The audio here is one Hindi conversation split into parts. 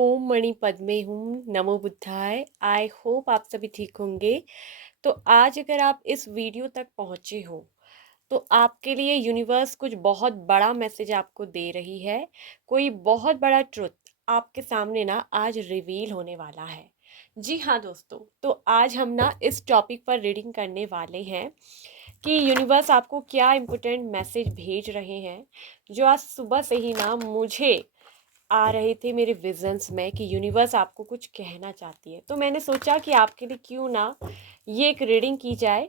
ओम मणि पद्मे हूँ, नमो बुद्धाय। आई होप आप सभी ठीक होंगे। तो आज अगर आप इस वीडियो तक पहुँचे हो, तो आपके लिए यूनिवर्स कुछ बहुत बड़ा मैसेज आपको दे रही है। कोई बहुत बड़ा ट्रुथ आपके सामने ना आज रिवील होने वाला है। जी हाँ दोस्तों, तो आज हम ना इस टॉपिक पर रीडिंग करने वाले हैं कि यूनिवर्स आपको क्या इम्पोर्टेंट मैसेज भेज रहे हैं, जो आज सुबह से ही ना मुझे आ रहे थे मेरे विजन्स में कि यूनिवर्स आपको कुछ कहना चाहती है। तो मैंने सोचा कि आपके लिए क्यों ना ये एक रीडिंग की जाए।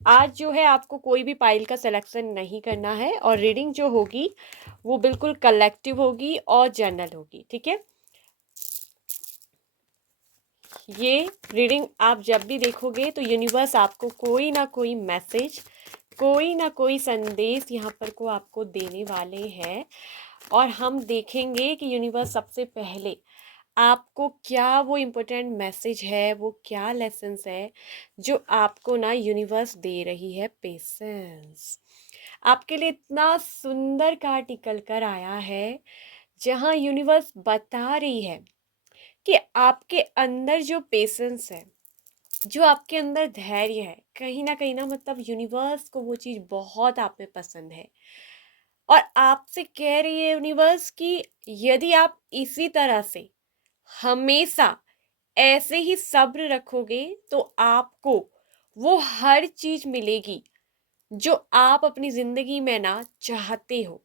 आज जो है आपको कोई भी पाइल का सिलेक्शन नहीं करना है और रीडिंग जो होगी वो बिल्कुल कलेक्टिव होगी और जनरल होगी, ठीक है। ये रीडिंग आप जब भी देखोगे तो यूनिवर्स आपको कोई ना कोई मैसेज, कोई ना कोई संदेश यहाँ पर को आपको देने वाले हैं। और हम देखेंगे कि यूनिवर्स सबसे पहले आपको क्या वो इम्पोर्टेंट मैसेज है, वो क्या लेसन्स है जो आपको ना यूनिवर्स दे रही है। पेशेंस। आपके लिए इतना सुंदर कार्ड निकल कर आया है, जहाँ यूनिवर्स बता रही है कि आपके अंदर जो पेशेंस है, जो आपके अंदर धैर्य है, कहीं ना मतलब यूनिवर्स को वो चीज़ बहुत आप में पसंद है। और आपसे कह रही है यूनिवर्स कि यदि आप इसी तरह से हमेशा ऐसे ही सब्र रखोगे तो आपको वो हर चीज मिलेगी जो आप अपनी जिंदगी में ना चाहते हो,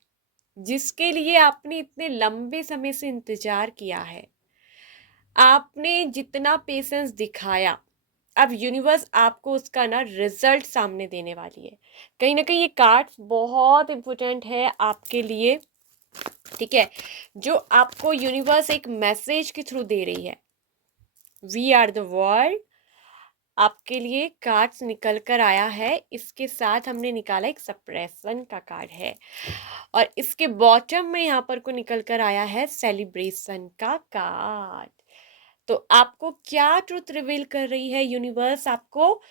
जिसके लिए आपने इतने लंबे समय से इंतजार किया है। आपने जितना पेशेंस दिखाया, अब यूनिवर्स आपको उसका ना रिजल्ट सामने देने वाली है। कहीं ना कहीं ये कार्ड्स बहुत इंपॉर्टेंट है आपके लिए, ठीक है। जो आपको यूनिवर्स एक मैसेज के थ्रू दे रही है। वी आर द वर्ल्ड आपके लिए कार्ड्स निकल कर आया है। इसके साथ हमने निकाला एक सप्रेशन का कार्ड है और इसके बॉटम में यहाँ पर को निकल कर आया है सेलिब्रेशन का कार्ड। तो आपको क्या ट्रुथ रिवील कर रही है यूनिवर्स? आपको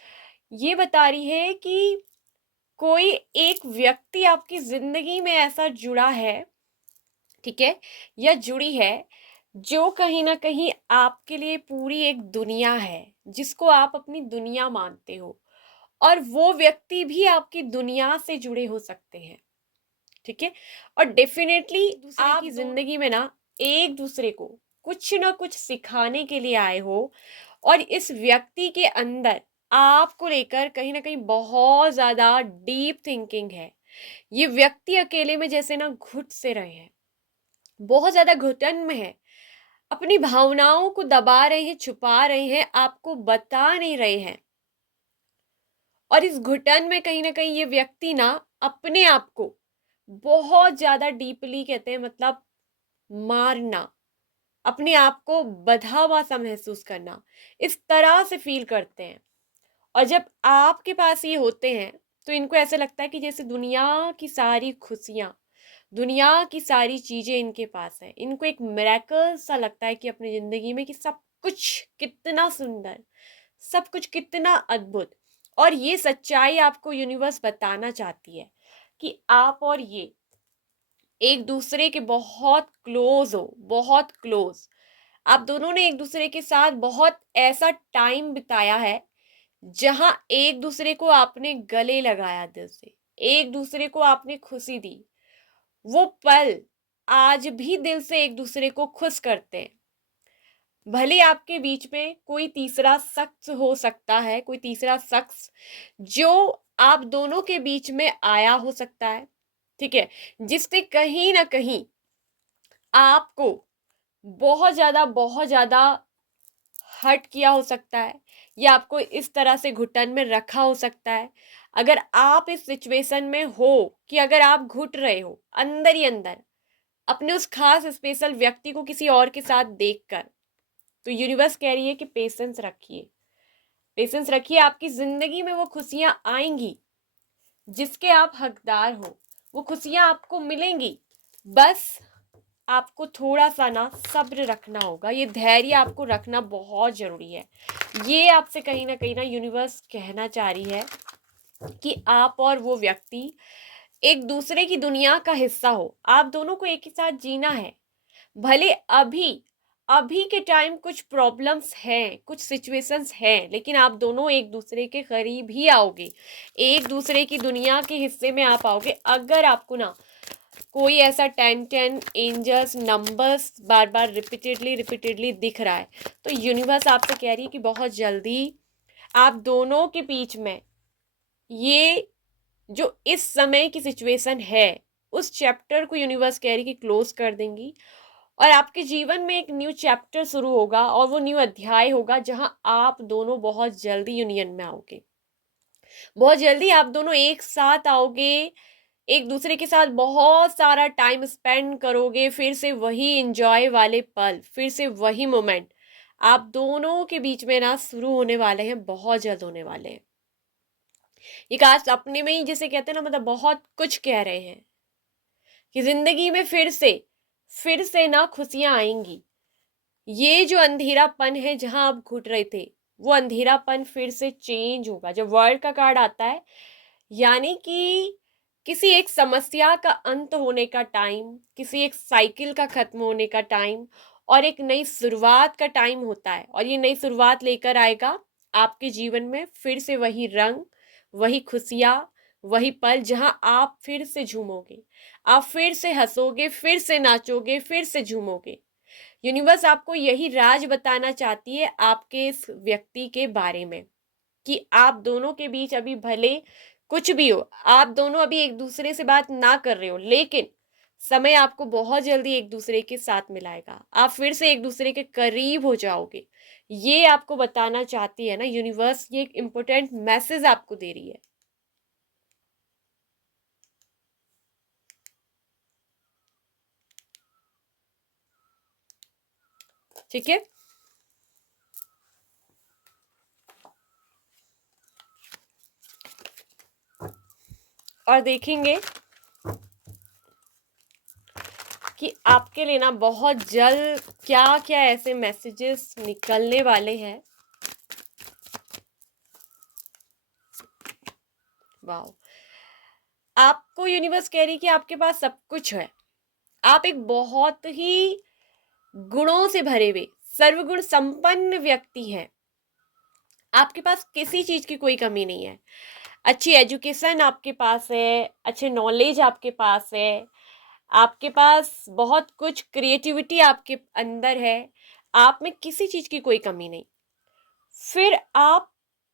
ये बता रही है कि कोई एक व्यक्ति आपकी जिंदगी में ऐसा जुड़ा है, ठीक है, या जुड़ी है, जो कहीं ना कहीं आपके लिए पूरी एक दुनिया है, जिसको आप अपनी दुनिया मानते हो। और वो व्यक्ति भी आपकी दुनिया से जुड़े हो सकते हैं, ठीक है। और डेफिनेटली दूसरे आप की दोनों जिंदगी में ना एक दूसरे को कुछ ना कुछ सिखाने के लिए आए हो। और इस व्यक्ति के अंदर आपको लेकर कहीं ना कहीं बहुत ज्यादा डीप थिंकिंग है। ये व्यक्ति अकेले में जैसे ना घुट से रहे हैं, बहुत ज्यादा घुटन में है, अपनी भावनाओं को दबा रहे हैं, छुपा रहे हैं, आपको बता नहीं रहे हैं। और इस घुटन में कहीं ना कहीं ये व्यक्ति ना अपने आप को बहुत ज्यादा डीपली, कहते हैं मतलब मारना, अपने आप को बधा हुआ सा महसूस करना, इस तरह से फील करते हैं। और जब आपके पास ये होते हैं तो इनको ऐसा लगता है कि जैसे दुनिया की सारी खुशियां, दुनिया की सारी चीजें इनके पास है। इनको एक मिरेकल सा लगता है कि अपनी जिंदगी में कि सब कुछ कितना सुंदर, सब कुछ कितना अद्भुत। और ये सच्चाई आपको यूनिवर्स बताना चाहती है कि आप और ये एक दूसरे के बहुत क्लोज हो, बहुत क्लोज। आप दोनों ने एक दूसरे के साथ बहुत ऐसा टाइम बिताया है, जहां एक दूसरे को आपने गले लगाया दिल से, एक दूसरे को आपने खुशी दी। वो पल आज भी दिल से एक दूसरे को खुश करते हैं। भले आपके बीच में कोई तीसरा शख्स हो सकता है, कोई तीसरा शख्स जो आप दोनों के बीच में आया हो सकता है, ठीक है, जिसने कहीं ना कहीं आपको बहुत ज्यादा हर्ट किया हो सकता है, या आपको इस तरह से घुटन में रखा हो सकता है। अगर आप इस सिचुएशन में हो कि अगर आप घुट रहे हो अंदर ही अंदर अपने उस खास स्पेशल व्यक्ति को किसी और के साथ देखकर, तो यूनिवर्स कह रही है कि पेशेंस रखिए, पेशेंस रखिए। आपकी जिंदगी में वो खुशियां आएंगी जिसके आप हकदार हो, वो खुशियां आपको मिलेंगी। बस आपको थोड़ा सा ना सब्र रखना होगा, ये धैर्य आपको रखना बहुत जरूरी है। ये आपसे कहीं ना यूनिवर्स कहना चाह रही है कि आप और वो व्यक्ति एक दूसरे की दुनिया का हिस्सा हो। आप दोनों को एक ही साथ जीना है। भले अभी अभी के टाइम कुछ प्रॉब्लम्स हैं, कुछ सिचुएशंस हैं, लेकिन आप दोनों एक दूसरे के करीब ही आओगे, एक दूसरे की दुनिया के हिस्से में आप आओगे अगर आपको ना कोई ऐसा 10 एंजल्स नंबर्स बार बार रिपीटेडली दिख रहा है, तो यूनिवर्स आपसे कह रही है कि बहुत जल्दी आप दोनों के बीच में ये जो इस समय की सिचुएशन है, उस चैप्टर को यूनिवर्स कह रही कि क्लोज कर देंगी, और आपके जीवन में एक न्यू चैप्टर शुरू होगा, और वो न्यू अध्याय होगा जहां आप दोनों बहुत जल्दी यूनियन में आओगे, बहुत जल्दी आप दोनों एक साथ आओगे, एक दूसरे के साथ बहुत सारा टाइम स्पेंड करोगे, फिर से वही इंजॉय वाले पल, फिर से वही मोमेंट आप दोनों के बीच में ना शुरू होने वाले हैं, बहुत जल्द होने वाले हैं। ये कास्ट अपने में ही जिसे कहते हैं ना, मतलब बहुत कुछ कह रहे हैं कि जिंदगी में फिर से ना खुशियां आएंगी। ये जो अंधेरापन है जहां आप घुट रहे थे, वो अंधेरापन फिर से चेंज होगा। जब वर्ल्ड का कार्ड आता है, यानी कि किसी एक समस्या का अंत होने का टाइम, किसी एक साइकिल का खत्म होने का टाइम, और एक नई शुरुआत का टाइम होता है, और ये नई शुरुआत लेकर आएगा आपके जीवन में फिर से वही रंग, वही खुशियाँ, वही पल जहां आप फिर से झूमोगे, आप फिर से हंसोगे, फिर से नाचोगे, फिर से झूमोगे। यूनिवर्स आपको यही राज बताना चाहती है आपके इस व्यक्ति के बारे में, कि आप दोनों के बीच अभी भले कुछ भी हो, आप दोनों अभी एक दूसरे से बात ना कर रहे हो, लेकिन समय आपको बहुत जल्दी एक दूसरे के साथ मिलाएगा, आप फिर से एक दूसरे के करीब हो जाओगे। ये आपको बताना चाहती है ना यूनिवर्स, ये एक इम्पोर्टेंट मैसेज आपको दे रही है। ठीक है, और देखेंगे कि आपके लिए ना बहुत जल्द क्या क्या ऐसे मैसेजेस निकलने वाले हैं। वाह, आपको यूनिवर्स कह रही कि आपके पास सब कुछ है, आप एक बहुत ही गुणों से भरे हुए सर्वगुण संपन्न व्यक्ति हैं, आपके पास किसी चीज की कोई कमी नहीं है। अच्छी एजुकेशन आपके पास है, अच्छे नॉलेज आपके पास है, आपके पास बहुत कुछ क्रिएटिविटी आपके अंदर है, आप में किसी चीज की कोई कमी नहीं। फिर आप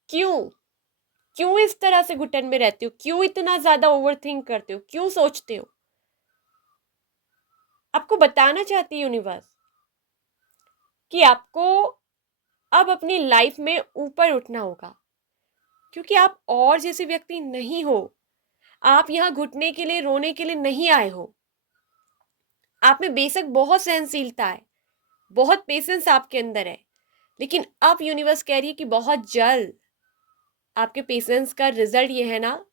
क्यों क्यों इस तरह से घुटन में रहते हो, क्यों इतना ज्यादा ओवर थिंक करते हो, क्यों सोचते हो? आपको बताना चाहती है यूनिवर्स कि आपको अब अपनी लाइफ में ऊपर उठना होगा, क्योंकि आप और जैसे व्यक्ति नहीं हो। आप यहाँ घुटने के लिए, रोने के लिए नहीं आए हो। आप में बेशक बहुत सहनशीलता है, बहुत पेशेंस आपके अंदर है, लेकिन अब यूनिवर्स कह रही है कि बहुत जल्द आपके पेशेंस का रिजल्ट ये है ना,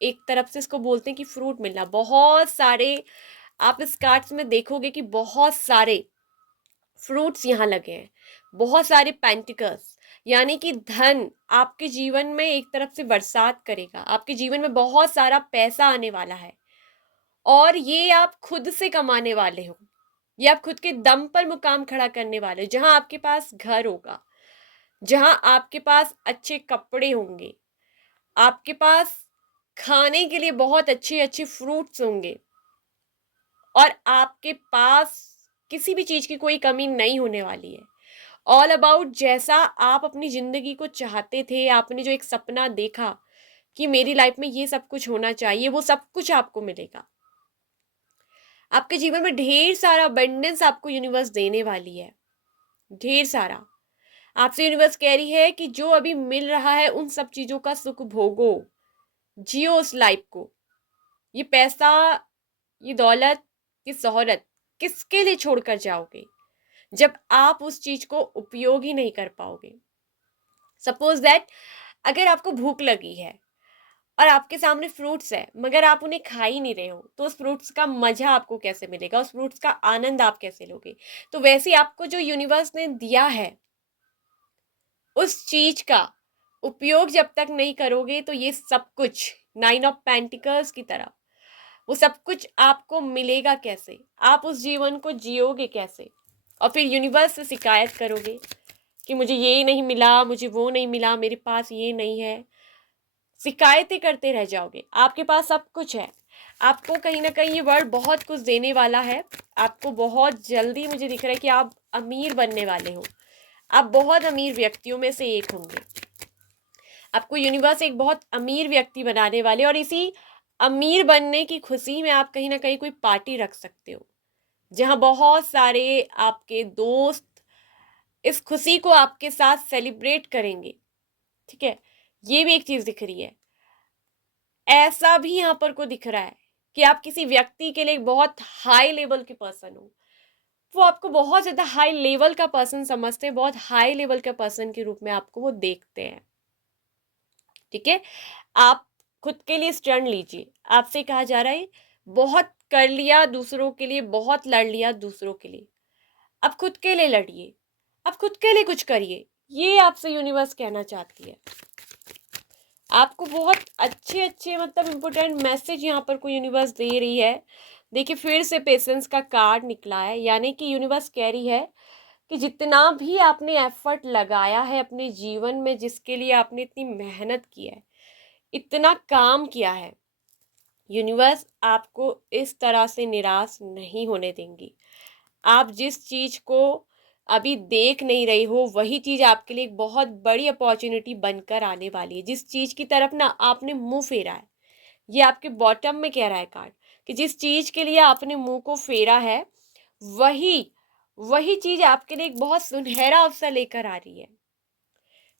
एक तरफ से इसको बोलते हैं कि फ्रूट मिलना। बहुत सारे आप इस कार्ड्स में देखोगे कि बहुत सारे फ्रूट्स यहाँ लगे हैं, बहुत सारे पेंटिकल्स, यानी कि धन आपके जीवन में एक तरफ से बरसात करेगा, आपके जीवन में बहुत सारा पैसा आने वाला है, और ये आप खुद से कमाने वाले हो, ये आप खुद के दम पर मुकाम खड़ा करने वाले हो, जहां आपके पास घर होगा, जहां आपके पास अच्छे कपड़े होंगे, आपके पास खाने के लिए बहुत अच्छे अच्छे फ्रूट्स होंगे, और आपके पास किसी भी चीज की कोई कमी नहीं होने वाली है। ऑल अबाउट जैसा आप अपनी जिंदगी को चाहते थे, आपने जो एक सपना देखा कि मेरी लाइफ में ये सब कुछ होना चाहिए, वो सब कुछ आपको मिलेगा। आपके जीवन में ढेर सारा अबंडेंस आपको यूनिवर्स देने वाली है, ढेर सारा। आपसे यूनिवर्स कह रही है कि जो अभी मिल रहा है उन सब चीजों का सुख भोगो, जियो उस लाइफ को। ये पैसा, ये दौलत, ये शोहरत किसके लिए छोड़कर जाओगे जब आप उस चीज को उपयोग ही नहीं कर पाओगे? सपोज दैट, अगर आपको भूख लगी है और आपके सामने फ्रूट्स है, मगर आप उन्हें खा ही नहीं रहे हो, तो उस फ्रूट्स का मजा आपको कैसे मिलेगा, उस फ्रूट्स का आनंद आप कैसे लोगे? तो वैसे ही आपको जो यूनिवर्स ने दिया है, उस चीज का उपयोग जब तक नहीं करोगे, तो ये सब कुछ नाइन ऑफ पेंटिकल्स की तरह, वो सब कुछ आपको मिलेगा कैसे? आप उस जीवन को जियोगे कैसे? और फिर यूनिवर्स से शिकायत करोगे कि मुझे ये नहीं मिला, मुझे वो नहीं मिला, मेरे पास ये नहीं है। शिकायतें करते रह जाओगे। आपके पास सब कुछ है। आपको कहीं ना कहीं ये वर्ल्ड बहुत कुछ देने वाला है। आपको बहुत जल्दी मुझे दिख रहा है कि आप अमीर बनने वाले हो। आप बहुत अमीर व्यक्तियों में से एक होंगे। आपको यूनिवर्स एक बहुत अमीर व्यक्ति बनाने वाले, और इसी अमीर बनने की खुशी में आप कहीं ना कहीं कोई पार्टी रख सकते हो, जहां बहुत सारे आपके दोस्त इस खुशी को आपके साथ सेलिब्रेट करेंगे। ठीक है, ये भी एक चीज दिख रही है। ऐसा भी यहाँ पर को दिख रहा है कि आप किसी व्यक्ति के लिए बहुत हाई लेवल के पर्सन हो। वो आपको बहुत ज्यादा हाई लेवल का पर्सन समझते हैं, बहुत हाई लेवल के पर्सन के रूप में आपको वो देखते हैं। ठीक है, आप खुद के लिए स्टैंड लीजिए। आपसे कहा जा रहा है बहुत कर लिया दूसरों के लिए, बहुत लड़ लिया दूसरों के लिए, अब खुद के लिए लड़िए, अब खुद के लिए कुछ करिए। ये आपसे यूनिवर्स कहना चाहती है। आपको बहुत अच्छे अच्छे मतलब इम्पोर्टेंट मैसेज यहाँ पर कोई यूनिवर्स दे रही है। देखिए, फिर से पेशेंस का कार्ड निकला है, यानी कि यूनिवर्स कह रही है कि जितना भी आपने एफर्ट लगाया है अपने जीवन में, जिसके लिए आपने इतनी मेहनत की है, इतना काम किया है, यूनिवर्स आपको इस तरह से निराश नहीं होने देंगी। आप जिस चीज को अभी देख नहीं रही हो, वही चीज आपके लिए एक बहुत बड़ी अपॉर्चुनिटी बनकर आने वाली है। जिस चीज की तरफ ना आपने मुंह फेरा है, ये आपके बॉटम में कह रहा है कार्ड कि जिस चीज के लिए आपने मुंह को फेरा है, वही वही चीज आपके लिए एक बहुत सुनहरा अवसर लेकर आ रही है।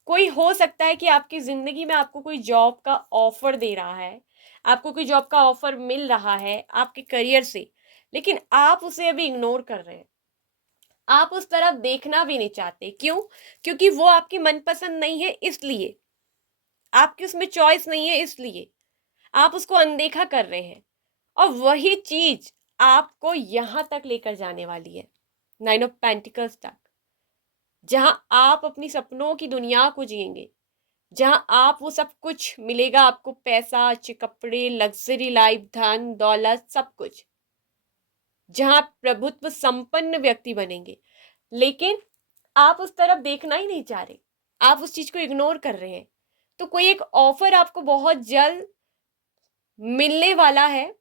कोई हो सकता है कि आपकी जिंदगी में आपको कोई जॉब का ऑफर दे रहा है, आपको कोई जॉब का ऑफर मिल रहा है आपके करियर से, लेकिन आप उसे अभी इग्नोर कर रहे हैं। आप उस तरफ देखना भी नहीं चाहते। क्यों? क्योंकि वो आपकी मनपसंद नहीं है, इसलिए आपकी उसमें चॉइस नहीं है, इसलिए आप उसको अनदेखा कर रहे हैं। और वही चीज आपको यहां तक लेकर जाने वाली है, 9 ऑफ पेंटिकल्स तक, जहां आप अपनी सपनों की दुनिया को जिएंगे, जहां आप वो सब कुछ मिलेगा आपको, पैसा, अच्छे कपड़े, लग्जरी लाइफ, धन दौलत, सब कुछ, जहां आप प्रभुत्व संपन्न व्यक्ति बनेंगे। लेकिन आप उस तरफ देखना ही नहीं चाह रहे, आप उस चीज को इग्नोर कर रहे हैं। तो कोई एक ऑफर आपको बहुत जल्द मिलने वाला है,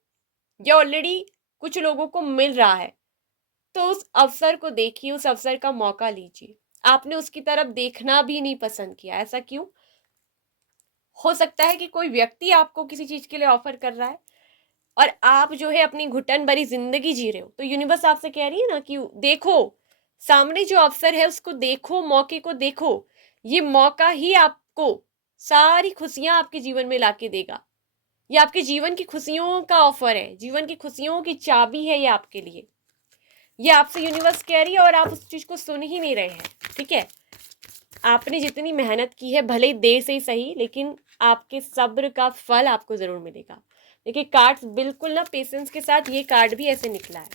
या ऑलरेडी कुछ लोगों को मिल रहा है। तो उस अवसर को देखिए, उस अवसर का मौका लीजिए। आपने उसकी तरफ देखना भी नहीं पसंद किया, ऐसा क्यों? हो सकता है कि कोई व्यक्ति आपको किसी चीज के लिए ऑफर कर रहा है, और आप जो है अपनी घुटन भरी जिंदगी जी रहे हो। तो यूनिवर्स आपसे कह रही है ना कि देखो, सामने जो अवसर है उसको देखो, मौके को देखो। ये मौका ही आपको सारी खुशियां आपके जीवन में लाके देगा। ये आपके जीवन की खुशियों का ऑफर है, जीवन की खुशियों की चाबी है ये आपके लिए। ये आपसे यूनिवर्स कह रही है, और आप उस चीज को सुन ही नहीं रहे हैं। ठीक है, आपने जितनी मेहनत की है, भले ही देर से ही सही, लेकिन आपके सब्र का फल आपको जरूर मिलेगा। देखिए, कार्ड्स बिल्कुल ना पेशेंस के साथ, ये कार्ड भी ऐसे निकला है।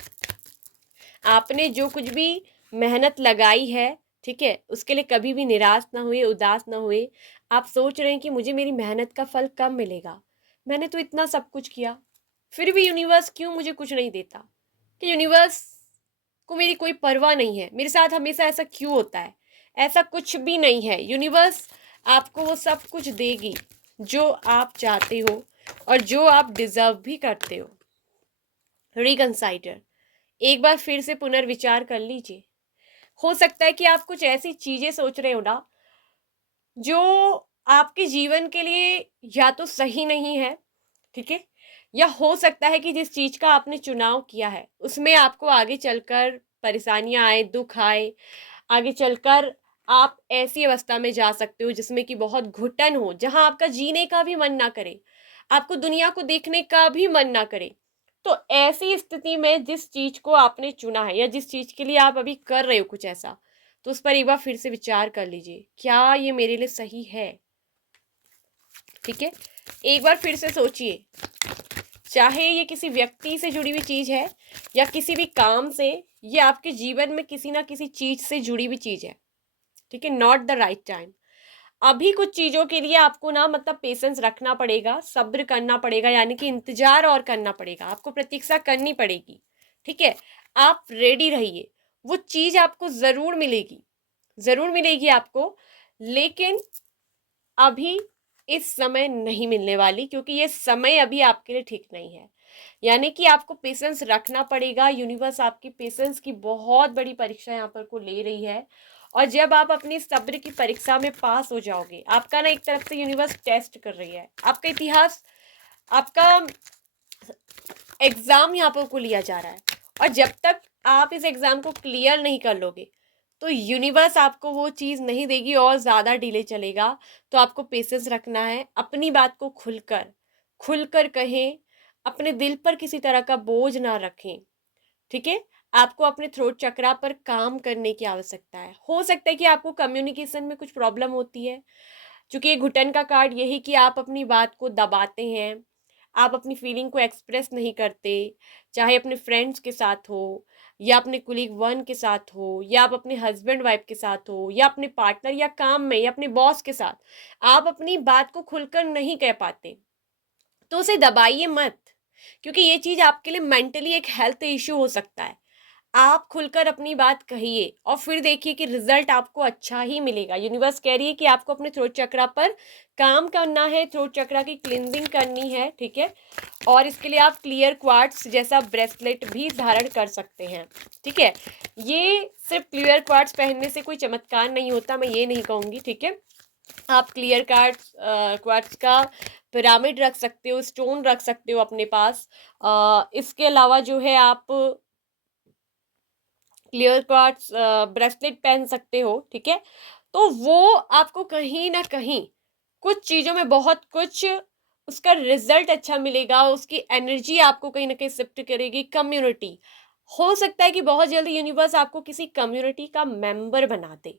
आपने जो कुछ भी मेहनत लगाई है, ठीक है, उसके लिए कभी भी निराश ना हुए, उदास ना हुए। आप सोच रहे हैं कि मुझे मेरी मेहनत का फल कब मिलेगा, मैंने तो इतना सब कुछ किया, फिर भी यूनिवर्स क्यों मुझे कुछ नहीं देता? कि यूनिवर्स को मेरी कोई परवाह नहीं है, मेरे साथ हमेशा ऐसा क्यों होता है? ऐसा कुछ भी नहीं है। यूनिवर्स आपको वो सब कुछ देगी जो आप चाहते हो, और जो आप डिजर्व भी करते हो। रिकंसाइडर, एक बार फिर से पुनर्विचार कर लीजिए। हो सकता है कि आप कुछ ऐसी चीजें सोच रहे हो ना, जो आपके जीवन के लिए या तो सही नहीं है, ठीक है, या हो सकता है कि जिस चीज का आपने चुनाव किया है उसमें आपको आगे चलकर परेशानियां आए, दुख आए, आगे चलकर आप ऐसी अवस्था में जा सकते हो जिसमें कि बहुत घुटन हो, जहां आपका जीने का भी मन ना करे, आपको दुनिया को देखने का भी मन ना करे। तो ऐसी स्थिति में जिस चीज को आपने चुना है, या जिस चीज के लिए आप अभी कर रहे हो कुछ ऐसा, तो उस पर एक बार फिर से विचार कर लीजिए, क्या ये मेरे लिए सही है? ठीक है, एक बार फिर से सोचिए। चाहे ये किसी व्यक्ति से जुड़ी हुई चीज है, या किसी भी काम से, ये आपके जीवन में किसी ना किसी चीज से जुड़ी हुई चीज है। ठीक है, नॉट द राइट टाइम। अभी कुछ चीजों के लिए आपको ना मतलब पेशेंस रखना पड़ेगा, सब्र करना पड़ेगा, यानी कि इंतजार और करना पड़ेगा, आपको प्रतीक्षा करनी पड़ेगी। ठीक है, आप रेडी रहिए। वो चीज़ आपको ज़रूर मिलेगी आपको, लेकिन अभी इस समय नहीं मिलने वाली, क्योंकि ये समय अभी आपके लिए ठीक नहीं है। यानी कि आपको पेशेंस रखना पड़ेगा। यूनिवर्स आपकी पेशेंस की बहुत बड़ी परीक्षा यहाँ पर को ले रही है, और जब आप अपनी सब्र की परीक्षा में पास हो जाओगे, आपका ना एक तरफ से यूनिवर्स टेस्ट कर रही है, आपका इतिहास, आपका एग्जाम यहाँ पर को लिया जा रहा है, और जब तक आप इस एग्जाम को क्लियर नहीं कर लोगे तो यूनिवर्स आपको वो चीज़ नहीं देगी और ज़्यादा डिले चलेगा। तो आपको पेशेंस रखना है, अपनी बात को खुलकर कहें, अपने दिल पर किसी तरह का बोझ ना रखें, ठीक है। आपको अपने थ्रोट चक्रा पर काम करने की आवश्यकता है। हो सकता है कि आपको कम्युनिकेशन में कुछ प्रॉब्लम होती है, क्योंकि ये घुटन का कार्ड यही कि आप अपनी बात को दबाते हैं, आप अपनी फीलिंग को एक्सप्रेस नहीं करते, चाहे अपने फ्रेंड्स के साथ हो, या अपने कुलीग वन के साथ हो, या आप अपने हस्बैंड वाइफ के साथ हो, या अपने पार्टनर या काम में या अपने बॉस के साथ आप अपनी बात को खुलकर नहीं कह पाते, तो उसे दबाइए मत, क्योंकि ये चीज़ आपके लिए मेंटली एक हेल्थ इश्यू हो सकता है। आप खुलकर अपनी बात कहिए और फिर देखिए कि रिजल्ट आपको अच्छा ही मिलेगा। यूनिवर्स कह रही है कि आपको अपने थ्रोट चक्रा पर काम करना है, थ्रोट चक्रा की क्लींजिंग करनी है, ठीक है। और इसके लिए आप क्लियर क्वार्ट्स जैसा ब्रेसलेट भी धारण कर सकते हैं, ठीक है। ये सिर्फ क्लियर क्वार्ट्स पहनने से कोई चमत्कार नहीं होता, मैं ये नहीं कहूँगी, ठीक है। आप क्लियर क्वार्ट्स का पिरामिड रख सकते हो, स्टोन रख सकते हो अपने पास। इसके अलावा जो है आप क्लियर क्वार्ट्स ब्रेसलेट पहन सकते हो, ठीक है। तो वो आपको कहीं ना कहीं कुछ चीज़ों में बहुत कुछ उसका रिजल्ट अच्छा मिलेगा, उसकी एनर्जी आपको कहीं ना कहीं शिफ्ट करेगी। कम्युनिटी, हो सकता है कि बहुत जल्दी यूनिवर्स आपको किसी कम्युनिटी का मेंबर बना दे।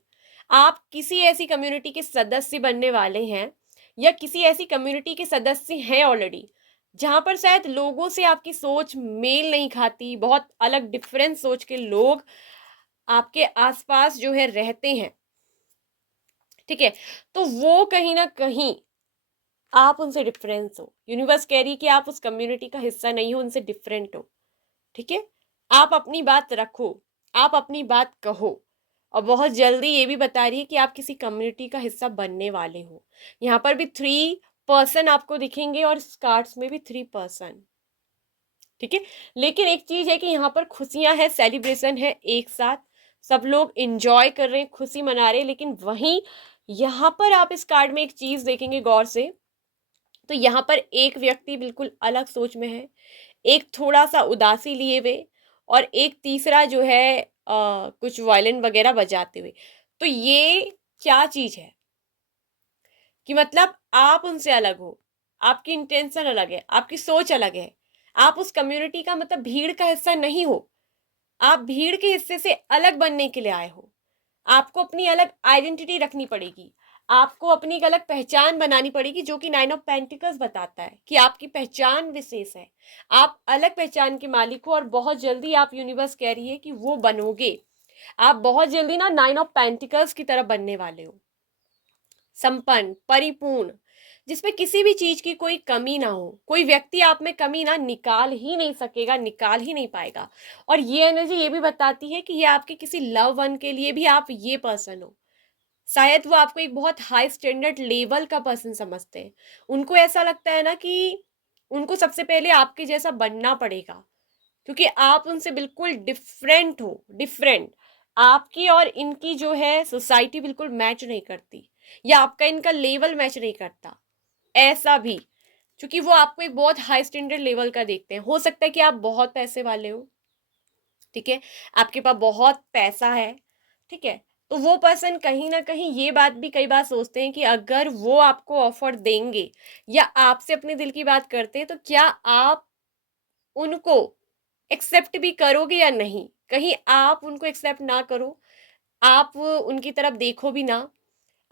आप किसी ऐसी कम्युनिटी के सदस्य बनने वाले हैं, या किसी ऐसी कम्युनिटी के सदस्य हैं ऑलरेडी, जहां पर शायद लोगों से आपकी सोच मेल नहीं खाती, बहुत अलग डिफरेंट सोच के लोग आपके आसपास जो है रहते हैं, ठीक है। तो वो कहीं ना कहीं आप उनसे डिफरेंस हो। यूनिवर्स कह रही है कि आप उस कम्युनिटी का हिस्सा नहीं हो, उनसे डिफरेंट हो, ठीक है। आप अपनी बात रखो, आप अपनी बात कहो, और बहुत जल्दी ये भी बता रही है कि आप किसी कम्युनिटी का हिस्सा बनने वाले हो। यहाँ पर भी 3 पर्सन आपको दिखेंगे, और इस कार्ड्स में भी 3 पर्सन, ठीक है। लेकिन एक चीज है कि यहाँ पर खुशियां हैं, सेलिब्रेशन है, एक साथ सब लोग इंजॉय कर रहे हैं, खुशी मना रहे हैं। लेकिन वहीं यहाँ पर आप इस कार्ड में एक चीज देखेंगे गौर से, तो यहाँ पर एक व्यक्ति बिल्कुल अलग सोच में है, एक थोड़ा सा उदासी लिए हुए, और एक तीसरा जो है कुछ वायलिन वगैरह बजाते हुए। तो ये क्या चीज है कि मतलब आप उनसे अलग हो, आपकी इंटेंशन अलग है, आपकी सोच अलग है। आप उस कम्युनिटी का मतलब भीड़ का हिस्सा नहीं हो, आप भीड़ के हिस्से से अलग बनने के लिए आए हो। आपको अपनी अलग आइडेंटिटी रखनी पड़ेगी, आपको अपनी एक अलग पहचान बनानी पड़ेगी, जो कि 9 ऑफ पेंटिकल्स बताता है कि आपकी पहचान विशेष है। आप अलग पहचान के मालिक हो, और बहुत जल्दी आप, यूनिवर्स कह रही है कि वो बनोगे। आप बहुत जल्दी ना 9 ऑफ पेंटिकल्स की तरह बनने वाले हो, संपन्न, परिपूर्ण, जिसमें किसी भी चीज की कोई कमी ना हो। कोई व्यक्ति आप में कमी ना निकाल ही नहीं सकेगा, निकाल ही नहीं पाएगा। और ये एनर्जी ये भी बताती है कि ये आपके किसी लव वन के लिए भी आप ये पर्सन हो। शायद वो आपको एक बहुत हाई स्टैंडर्ड लेवल का पर्सन समझते हैं। उनको ऐसा लगता है ना कि उनको सबसे पहले आपके जैसा बनना पड़ेगा, क्योंकि आप उनसे बिल्कुल डिफरेंट हो, डिफरेंट। आपकी और इनकी जो है सोसाइटी बिल्कुल मैच नहीं करती, या आपका इनका लेवल मैच नहीं करता, ऐसा भी। क्योंकि वो आपको एक बहुत हाई स्टैंडर्ड लेवल का देखते हैं। हो सकता है कि आप बहुत पैसे वाले हो, ठीक है, आपके पास बहुत पैसा है, ठीक है। तो वो पर्सन कहीं ना कहीं ये बात भी कई बार सोचते हैं कि अगर वो आपको ऑफर देंगे, या आपसे अपने दिल की बात करते हैं, तो क्या आप उनको एक्सेप्ट भी करोगे या नहीं। कहीं आप उनको एक्सेप्ट ना करो, आप उनकी तरफ देखो भी ना,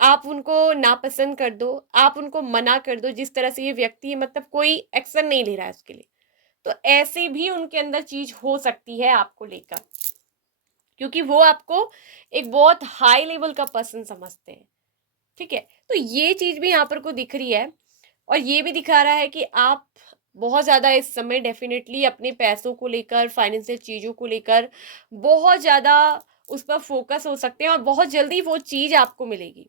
आप उनको नापसंद कर दो, आप उनको मना कर दो, जिस तरह से ये व्यक्ति है, मतलब कोई एक्शन नहीं ले रहा है उसके लिए। तो ऐसे भी उनके अंदर चीज हो सकती है आपको लेकर, क्योंकि वो आपको एक बहुत हाई लेवल का पर्सन समझते हैं, ठीक है। तो ये चीज भी यहाँ पर को दिख रही है, और ये भी दिखा रहा है कि आप बहुत ज़्यादा इस समय डेफ़िनेटली अपने पैसों को लेकर, फाइनेंशियल चीज़ों को लेकर बहुत ज़्यादा उस पर फ़ोकस हो सकते हैं और बहुत जल्दी वो चीज़ आपको मिलेगी।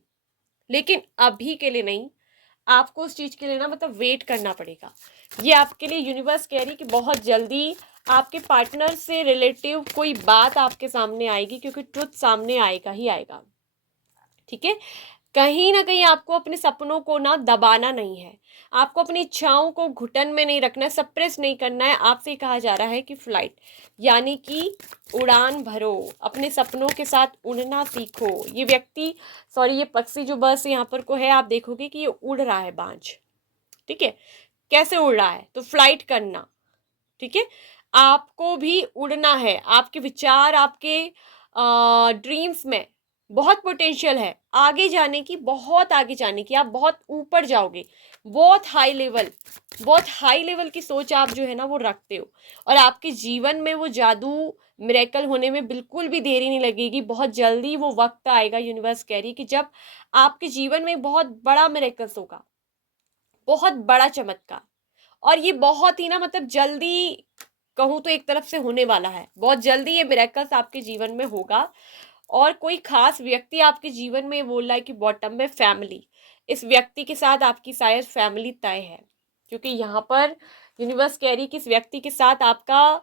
लेकिन अभी के लिए नहीं, आपको उस चीज़ के लिए ना मतलब वेट करना पड़ेगा। ये आपके लिए यूनिवर्स कह रही है कि बहुत जल्दी आपके पार्टनर से रिलेटिव कोई बात आपके सामने आएगी, क्योंकि ट्रुथ सामने आएगा ही आएगा। ठीक है? कहीं न कहीं आपको अपने सपनों को ना दबाना नहीं है। आपको अपनी इच्छाओं को घुटन में नहीं रखना है, सप्रेस नहीं करना है। आपसे कहा जा रहा है कि फ्लाइट यानी कि उड़ान भरो, अपने सपनों के साथ उड़ना सीखो। ये व्यक्ति सॉरी ये पक्षी जो बस यहाँ पर को है, आप देखोगे कि ये उड़ रहा है बाँझ। ठीक है? कैसे उड़ रहा है? तो फ्लाइट करना, ठीक है? आपको भी उड़ना है। आपके विचार, आपके ड्रीम्स में बहुत पोटेंशियल है आगे जाने की, बहुत आगे जाने की। आप बहुत ऊपर जाओगे, बहुत हाई लेवल की सोच आप जो है ना वो रखते हो, और आपके जीवन में वो जादू मिरेकल होने में बिल्कुल भी देरी नहीं लगेगी। बहुत जल्दी वो वक्त आएगा, यूनिवर्स कह रही है कि जब आपके जीवन में बहुत बड़ा मिरेकल्स होगा, बहुत बड़ा चमत्कार। और ये बहुत ही ना मतलब जल्दी कहूँ तो एक तरफ से होने वाला है। बहुत जल्दी ये मिरेकल्स आपके जीवन में होगा, और कोई खास व्यक्ति आपके जीवन में बोल रहा है कि बॉटम में फैमिली, इस व्यक्ति के साथ आपकी शायद फैमिली तय है, क्योंकि यहाँ पर यूनिवर्स कह रही है कि इस व्यक्ति के साथ आपका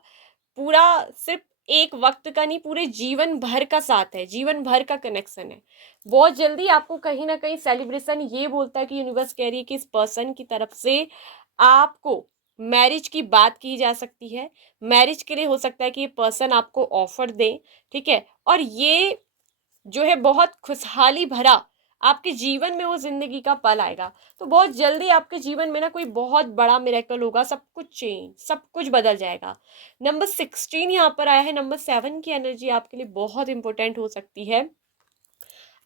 पूरा सिर्फ एक वक्त का नहीं, पूरे जीवन भर का साथ है, जीवन भर का कनेक्शन है। बहुत जल्दी आपको कहीं ना कहीं सेलिब्रेशन ये बोलता है कि यूनिवर्स कह रही है कि इस पर्सन की तरफ से आपको मैरिज की बात की जा सकती है। मैरिज के लिए हो सकता है कि ये पर्सन आपको ऑफर दे। ठीक है? और ये जो है बहुत खुशहाली भरा आपके जीवन में वो जिंदगी का पल आएगा। तो बहुत जल्दी आपके जीवन में ना कोई बहुत बड़ा मिरेकल होगा, सब कुछ चेंज, सब कुछ बदल जाएगा। नंबर 16 यहाँ पर आया है। नंबर 7 की एनर्जी आपके लिए बहुत इंपॉर्टेंट हो सकती है।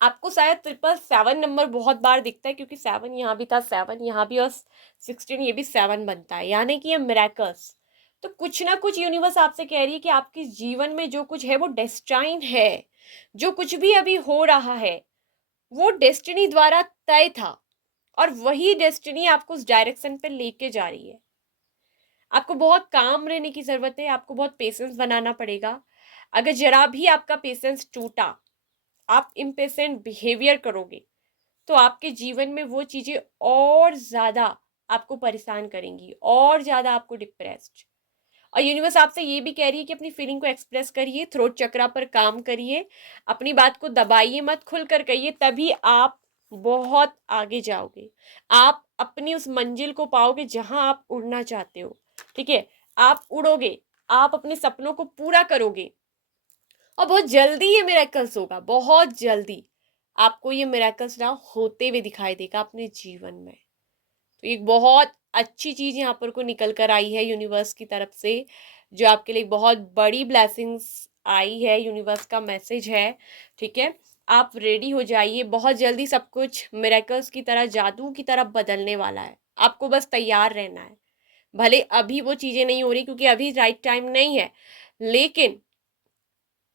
आपको शायद 777 नंबर बहुत बार दिखता है, क्योंकि 7 यहाँ भी था, 7 यहाँ भी, और 16 ये भी 7 बनता है, यानी कि ये मिरेकल्स। तो कुछ ना कुछ यूनिवर्स आपसे कह रही है कि आपके जीवन में जो कुछ है वो डेस्टाइन है। जो कुछ भी अभी हो रहा है वो डेस्टिनी द्वारा तय था, और वही डेस्टिनी आपको उस डायरेक्शन पे लेके जा रही है। आपको बहुत काम रहने की जरूरत है, आपको बहुत पेशेंस बनाना पड़ेगा। अगर जरा भी आपका पेशेंस टूटा, आप इम्पेशेंट बिहेवियर करोगे, तो आपके जीवन में वो चीजें और ज्यादा आपको परेशान करेंगी, और ज्यादा आपको डिप्रेस्ड। और यूनिवर्स आपसे ये भी कह रही है कि अपनी फीलिंग को एक्सप्रेस करिए, थ्रोट चक्रा पर काम करिए, अपनी बात को दबाइए मत, खुलकर कहिए, तभी आप बहुत आगे जाओगे। आप अपनी उस मंजिल को पाओगे जहां आप उड़ना चाहते हो। ठीक है? आप उड़ोगे, आप अपने सपनों को पूरा करोगे, और बहुत जल्दी ये मिरेकल्स होगा। बहुत जल्दी आपको ये मिरेकल्स ना होते हुए दिखाई देगा अपने जीवन में। तो एक बहुत अच्छी चीज यहाँ पर को निकल कर आई है यूनिवर्स की तरफ से, जो आपके लिए बहुत बड़ी ब्लेसिंग्स आई है, यूनिवर्स का मैसेज है। ठीक है? आप रेडी हो जाइए, बहुत जल्दी सब कुछ मिरेकल्स की तरह, जादू की तरह बदलने वाला है। आपको बस तैयार रहना है। भले अभी वो चीजें नहीं हो रही, क्योंकि अभी राइट टाइम नहीं है, लेकिन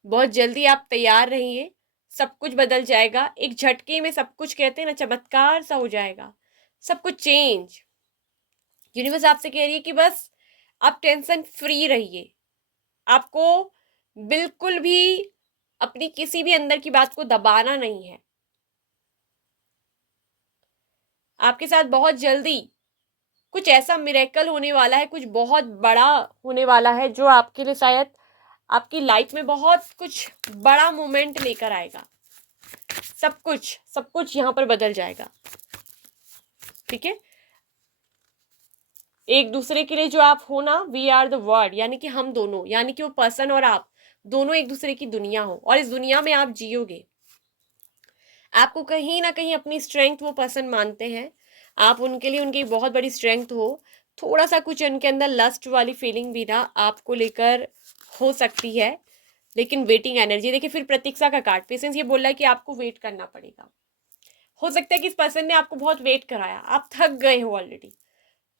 बहुत जल्दी आप तैयार रहिए। सब कुछ बदल जाएगा एक झटके में, सब कुछ कहते हैं ना चमत्कार सा हो जाएगा, सब कुछ चेंज। यूनिवर्स आपसे कह रही है कि बस आप टेंशन फ्री रहिए। आपको बिल्कुल भी अपनी किसी भी अंदर की बात को दबाना नहीं है। आपके साथ बहुत जल्दी कुछ ऐसा मिरेकल होने वाला है, कुछ बहुत बड़ा होने वाला है, जो आपके लिए शायद आपकी लाइफ में बहुत कुछ बड़ा मोमेंट लेकर आएगा। सब कुछ यहाँ पर बदल जाएगा। ठीक है? एक दूसरे के लिए जो आप हो ना, वी आर द वर्ड, यानी कि हम दोनों, यानी कि वो पर्सन और आप दोनों एक दूसरे की दुनिया हो, और इस दुनिया में आप जियोगे। आपको कहीं ना कहीं अपनी स्ट्रेंथ वो पर्सन मानते हैं, आप उनके लिए उनकी बहुत बड़ी स्ट्रेंथ हो। थोड़ा सा कुछ उनके अंदर लस्ट वाली फीलिंग भी ना आपको लेकर हो सकती है, लेकिन वेटिंग एनर्जी देखिए। फिर प्रतीक्षा का कार्ड, पेशेंस, ये बोल रहा है कि आपको वेट करना पड़ेगा। हो सकता है कि इस पर्सन ने आपको बहुत वेट कराया, आप थक गए हो ऑलरेडी,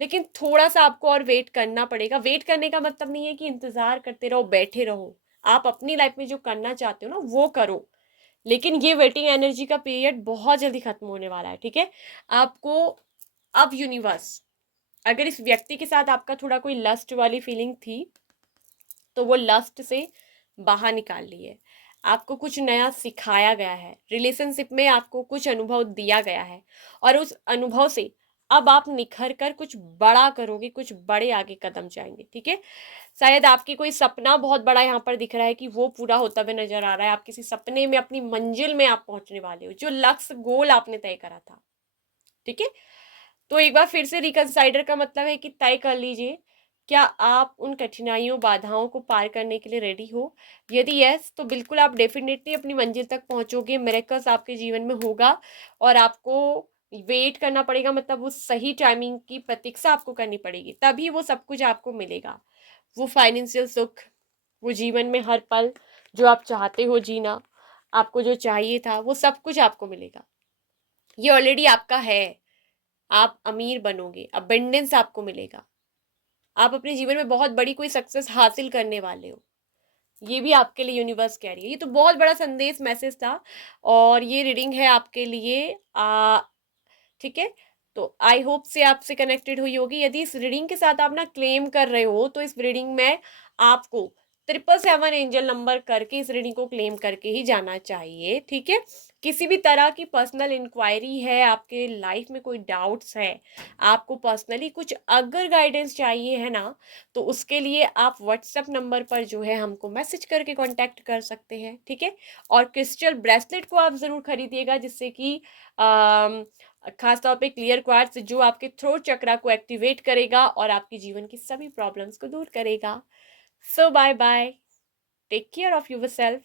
लेकिन थोड़ा सा आपको और वेट करना पड़ेगा। वेट करने का मतलब नहीं है कि इंतजार करते रहो, बैठे रहो। आप अपनी लाइफ में जो करना चाहते हो ना वो करो, लेकिन ये वेटिंग एनर्जी का पीरियड बहुत जल्दी खत्म होने वाला है। ठीक है? आपको अब यूनिवर्स अगर इस व्यक्ति के साथ आपका थोड़ा कोई लस्ट वाली फीलिंग थी तो वो लस्ट से बाहर निकाल ली है। आपको कुछ नया सिखाया गया है, रिलेशनशिप में आपको कुछ अनुभव दिया गया है और उस अनुभव से अब आप निखर कर कुछ बड़ा करोगे, कुछ बड़े आगे कदम जाएंगे। ठीक है, शायद आपकी कोई सपना बहुत बड़ा यहाँ पर दिख रहा है कि वो पूरा होता हुआ नजर आ रहा है। आप किसी सपने में अपनी मंजिल में आप पहुंचने वाले हो, जो लक्ष्य गोल आपने तय करा था। ठीक है, तो एक बार फिर से रिकंसाइडर का मतलब है कि तय कर लीजिए, क्या आप उन कठिनाइयों बाधाओं को पार करने के लिए रेडी हो। यदि यस, तो बिल्कुल आप डेफिनेटली अपनी मंजिल तक पहुंचोगे, मिरेकल्स आपके जीवन में होगा और आपको वेट करना पड़ेगा, मतलब वो सही टाइमिंग की प्रतीक्षा आपको करनी पड़ेगी, तभी वो सब कुछ आपको मिलेगा। वो फाइनेंशियल सुख, वो जीवन में हर पल जो आप चाहते हो जीना, आपको जो चाहिए था वो सब कुछ आपको मिलेगा। ये ऑलरेडी आपका है। आप अमीर बनोगे, अबंडेंस आपको मिलेगा, आप अपने जीवन में बहुत बड़ी कोई सक्सेस हासिल करने वाले हो। ये भी आपके लिए यूनिवर्स कह रही है। ये तो बहुत बड़ा संदेश मैसेज था और ये रीडिंग है आपके लिए। ठीक है, तो आई होप से आपसे कनेक्टेड हुई होगी। यदि इस रीडिंग के साथ आप ना क्लेम कर रहे हो तो इस रीडिंग में आपको 777 एंजल नंबर करके इस रीडिंग को क्लेम करके ही जाना चाहिए। ठीक है, किसी भी तरह की पर्सनल इंक्वायरी है, आपके लाइफ में कोई डाउट्स है, आपको पर्सनली कुछ अगर गाइडेंस चाहिए है ना, तो उसके लिए आप व्हाट्सएप नंबर पर जो है हमको मैसेज करके कांटेक्ट कर सकते हैं। ठीक है, और क्रिस्टल ब्रेसलेट को आप ज़रूर खरीदिएगा, जिससे कि खास तौर पे क्लियर क्वार्ट्ज जो आपके थ्रोट चक्रा को एक्टिवेट करेगा और आपके जीवन की सभी प्रॉब्लम्स को दूर करेगा। So bye bye, take care of yourself.